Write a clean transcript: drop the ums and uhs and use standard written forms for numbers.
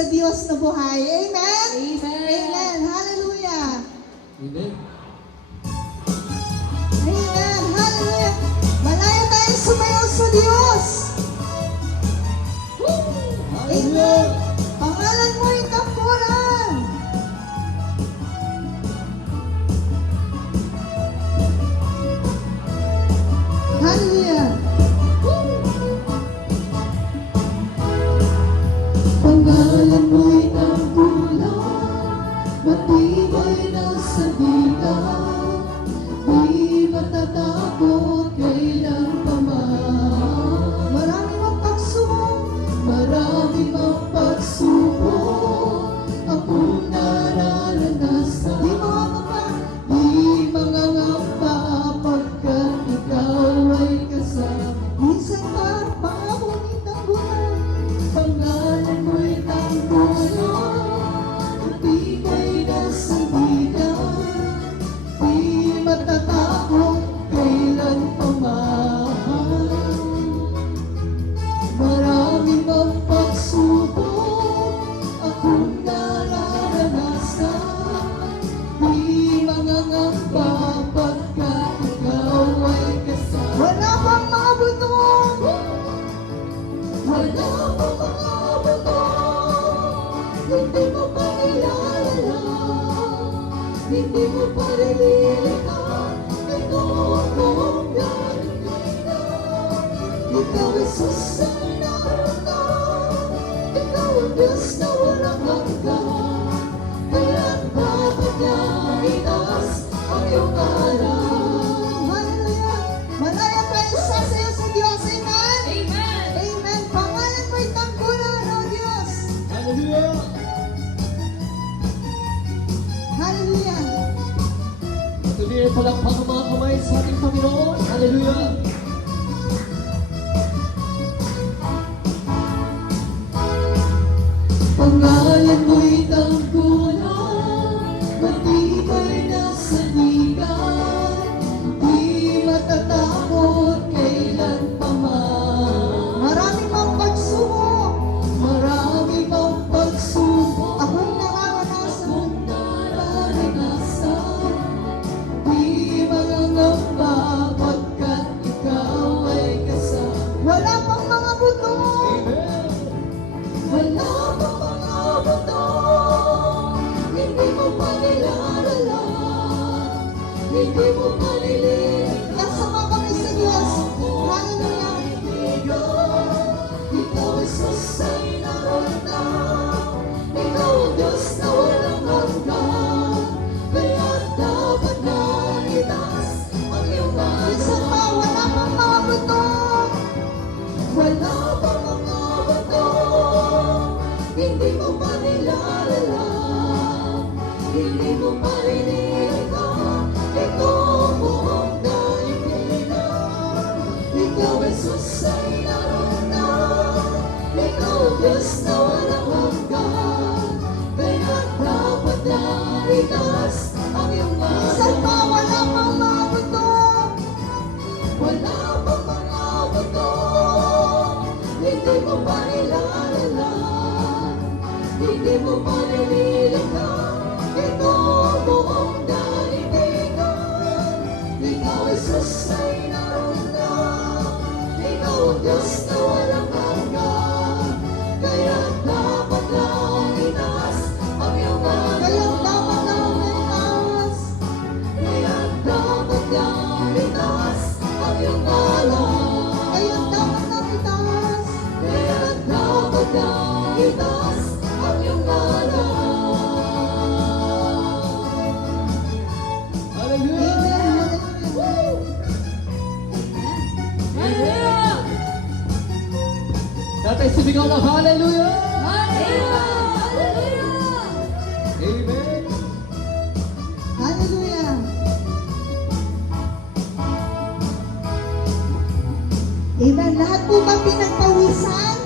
sa Diyos na buhay. Amen? Amen. Amen. Hallelujah. Amen. Amen. Hallelujah. Malaya tayo sumayaw sa Diyos. Amen. Pangalan mo yung tampuran. Hallelujah. Pangalan mo'y tampulan, matibay na sandigan, di matatakot kailan pa man. Marami mong pagsubok. Marami mang pagsubok akong nararanasan. Di makakapa. Di mangangamba pagkat ikaw ay kasama. Minsan pa, pangabunin ng gulang. Pangalan mo'y tampulan, matibay na sandigan, di matatakot kailan pa man. Marami mang pagsubok akong nararanasan, di mangangamba pagkat ikaw ay kasama. Wala pang mga butong. Wala pa mga bato, hindi mo pa nilalala, hindi mo pa nililikan, ito ang buong daligan. Ikaw ay susang naroon, ikaw ang Diyos na walang hanggan, kailan dapat niya itaas ang iyong ngalan. Hallelujah. Malaya tayo sa sayo sa Diyos. Amen? Amen. Amen. Pangalan mo'y tangkulan, O Diyos. Hallelujah. Hallelujah. Patuloy ang palakpak ang mga kamay sa ating Panginoon. Hallelujah. Pangalan mo'y tangkulan, matibay na sandigan, di matatakot kailan pa man. Marami mang pagsubok. Marami mang pagsubok Akong nararanasan. akong nararanasan, di mangangamba pagkat ikaw ay kasama. Wala pang mga butong. Amen. Wala pa mga bato, hindi mo pa nilalala, hindi mo pa nililigtas. Kasama kami sa Diyos. Hallelujah. Ikaw ay susay na rona, ikaw ang Diyos na walang hanggan, kaya dapat na itaas ang iyong Minsan ngalan. pa, wala pang mga butong. Wala pa mga bato, hindi mo pa nilalala, hindi mo pa nililikan, ikaw ang buong daigdigan. Ikaw ay susay na rona, ikaw ang Diyos na walang hanggan, kaya dapat na itaas ang iyong Minsan pa, ngalan. wala pang mga butong. Wala pa mga bato, hindi mo pa nilalala, hindi mo pa nililikan, ito ang buong daigdigan. Ikaw ay susay na rona, ikaw ang Diyos na walang hanggan, kaya dapat lang itaas ang iyong Kaya ngalan. dapat na umitas. Kaya dapat lang itaas ang iyong ngalan. Kaya dapat na itaas. Kaya dapat lang itaas ang iyong ngalan. Hallelujah. Amen. Hallelujah. Hallelujah! Tatay sibigaw ng hallelujah. Hallelujah! Amen. Hallelujah. Amen. Lahat po ba pinagpawisan?